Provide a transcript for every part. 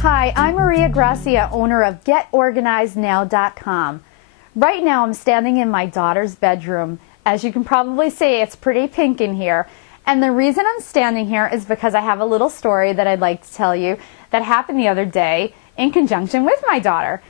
Hi, I'm Gracia, owner of GetOrganizedNow.com. Right now I'm standing in my daughter's bedroom. As you can probably see, it's pretty pink in here. And the reason I'm standing here is because I have a little story that I'd like to tell you that happened the other day in conjunction with my daughter.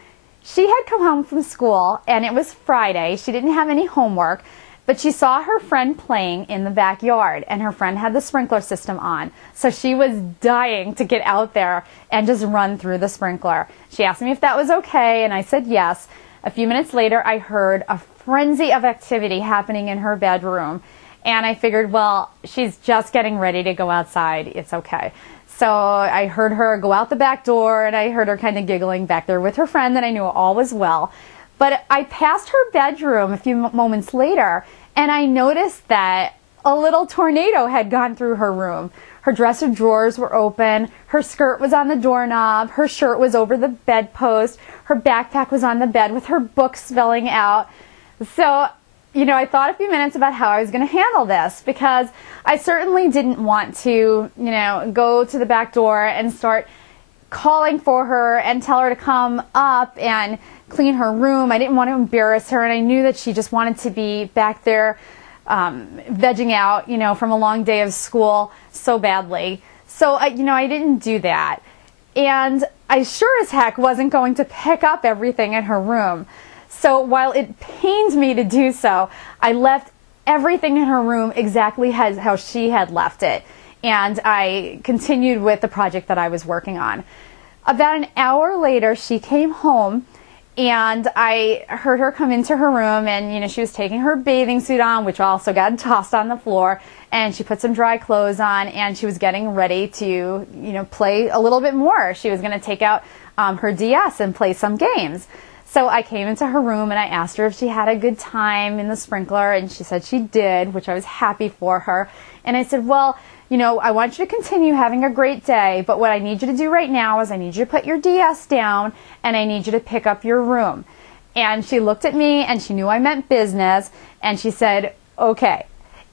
She had come home from school and it was Friday. She didn't have any homework, but she saw her friend playing in the backyard and her friend had the sprinkler system on. So she was dying to get out there and just run through the sprinkler. She asked me if that was okay and I said yes. A few minutes later I heard a frenzy of activity happening in her bedroom and I figured, well, she's just getting ready to go outside. It's okay. So I heard her go out the back door and I heard her kind of giggling back there with her friend and I knew all was well. But I passed her bedroom a few moments later and I noticed that a little tornado had gone through her room. Her dresser drawers were open, her skirt was on the doorknob, her shirt was over the bedpost, her backpack was on the bed with her books spilling out. So, I thought a few minutes about how I was going to handle this because I certainly didn't want to, go to the back door and start calling for her and tell her to come up and clean her room. I didn't want to embarrass her and I knew that she just wanted to be back there vegging out, from a long day of school so badly. So, I didn't do that. And I sure as heck wasn't going to pick up everything in her room. So while it pained me to do so, I left everything in her room exactly how she had left it. And I continued with the project that I was working on. About an hour later, she came home and I heard her come into her room and, she was taking her bathing suit on, which also got tossed on the floor, and she put some dry clothes on and she was getting ready to, play a little bit more. She was going to take out her DS and play some games. So I came into her room and I asked her if she had a good time in the sprinkler and she said she did, which I was happy for her. And I said, well, I want you to continue having a great day, but what I need you to do right now is I need you to put your DS down and I need you to pick up your room. And she looked at me and she knew I meant business and she said, okay.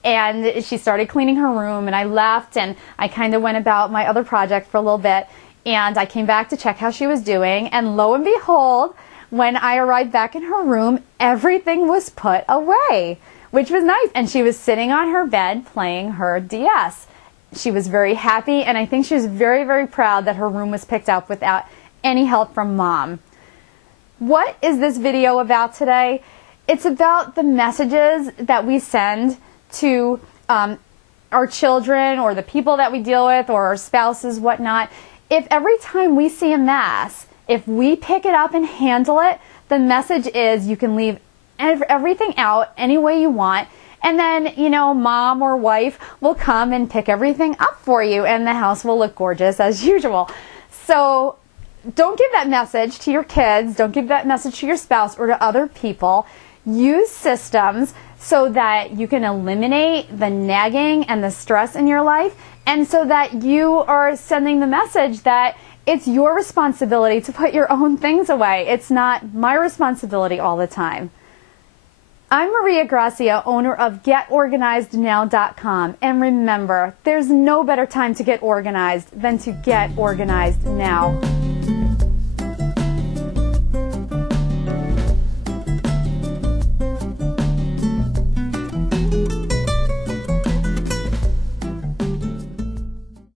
And she started cleaning her room and I left and I kind of went about my other project for a little bit and I came back to check how she was doing and lo and behold, when I arrived back in her room, everything was put away, which was nice. And she was sitting on her bed playing her DS. She was very happy, and I think she was very, very proud that her room was picked up without any help from Mom. What is this video about today? It's about the messages that we send to our children or the people that we deal with or our spouses, whatnot. If every time we see a mess, if we pick it up and handle it, the message is you can leave everything out any way you want. And then, mom or wife will come and pick everything up for you and the house will look gorgeous as usual. So don't give that message to your kids. Don't give that message to your spouse or to other people. Use systems so that you can eliminate the nagging and the stress in your life and so that you are sending the message that it's your responsibility to put your own things away. It's not my responsibility all the time. I'm Gracia, owner of GetOrganizedNow.com. And remember, there's no better time to get organized than to get organized now.